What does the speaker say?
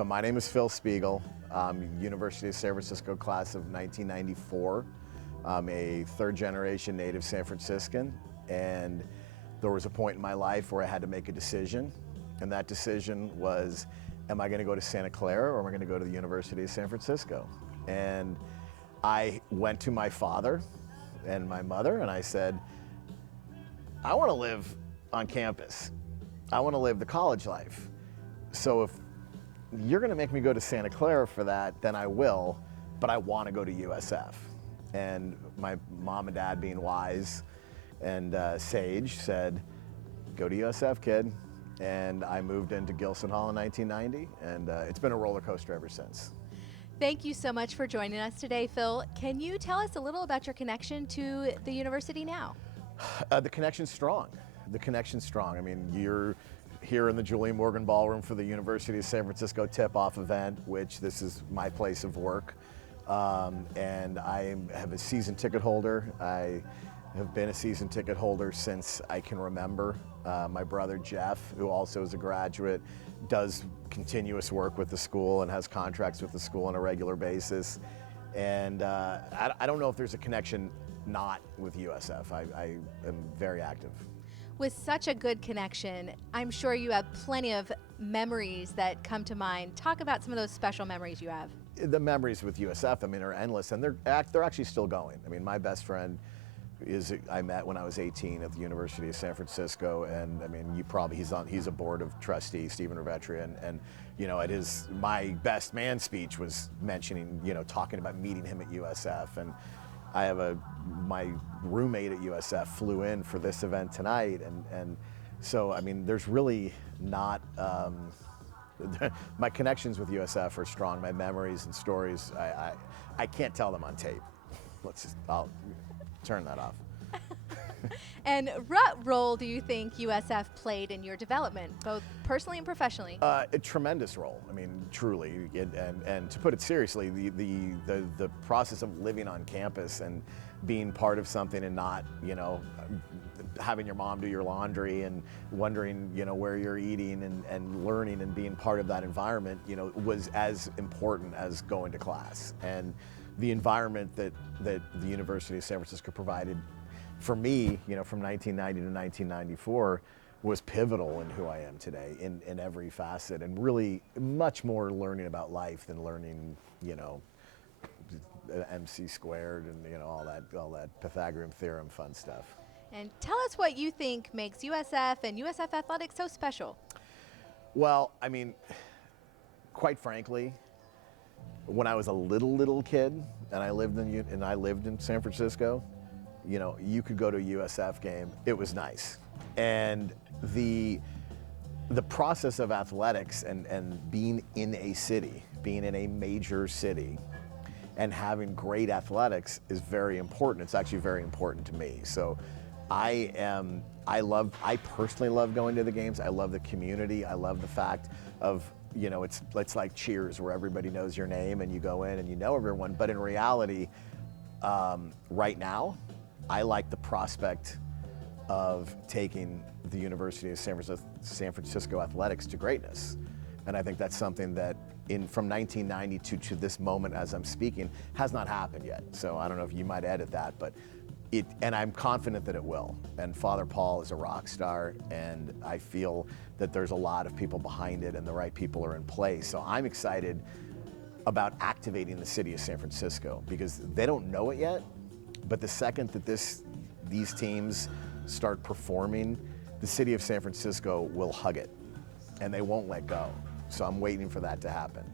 So my name is Phil Spiegel. I'm University of San Francisco class of 1994. I'm a third-generation native San Franciscan, and there was a point in my life where I had to make a decision, and that decision was, am I going to go to Santa Clara or am I going to go to the University of San Francisco? And I went to my father and my mother and I said, I want to live on campus. I want to live the college life. So if you're going to make me go to Santa Clara for that, then I will, but I want to go to USF. And my mom and dad, being wise and sage, said, go to USF, kid. And I moved into Gillson Hall in 1990, and it's been a roller coaster ever since. Thank you so much for joining us today, Phil. Can you tell us a little about your connection to the university now? The connection's strong. The connection's strong. I mean, you're here in the Julia Morgan Ballroom for the University of San Francisco tip-off event, which this is my place of work. And I have a season ticket holder. I have been a season ticket holder since I can remember. My brother Jeff, who also is a graduate, does continuous work with the school and has contracts with the school on a regular basis. And I don't know if there's a connection not with USF. I am very active. With such a good connection, I'm sure you have plenty of memories that come to mind. Talk about some of those special memories you have. The memories with USF, I mean, are endless, and they're actually still going. I mean, my best friend I met when I was 18 at the University of San Francisco, and I mean, he's a board of trustees, Stephen Ravetria, and you know, my best man speech was mentioning, you know, talking about meeting him at USF, and I have my roommate at USF flew in for this event tonight, and so I mean, there's really not. My connections with USF are strong. My memories and stories, I can't tell them on tape. I'll turn that off. And what role do you think USF played in your development, both personally and professionally? A tremendous role. I mean, truly. And to put it seriously, the process of living on campus and being part of something and not, you know, having your mom do your laundry and wondering, you know, where you're eating and learning and being part of that environment, you know, was as important as going to class. And the environment that the University of San Francisco provided for me, you know, from 1990 to 1994 was pivotal in who I am today in every facet, and really much more learning about life than learning, you know, MC squared and, you know, all that Pythagorean theorem fun stuff. And tell us what you think makes USF and USF athletics so special. Well, I mean, quite frankly, when I was a little kid and I lived in San Francisco, you know, you could go to a USF game. It was nice. And the process of athletics and being in a city, being in a major city, and having great athletics is very important. It's actually very important to me. So I personally love going to the games. I love the community. I love the fact of, you know, it's like Cheers, where everybody knows your name and you go in and you know everyone. But in reality, right now, I like the prospect of taking the University of San Francisco athletics to greatness. And I think that's something that from 1990 to this moment as I'm speaking has not happened yet. So I don't know if you might edit that, but and I'm confident that it will. And Father Paul is a rock star, and I feel that there's a lot of people behind it and the right people are in place. So I'm excited about activating the city of San Francisco, because they don't know it yet, but the second that these teams start performing, the city of San Francisco will hug it and they won't let go. So I'm waiting for that to happen.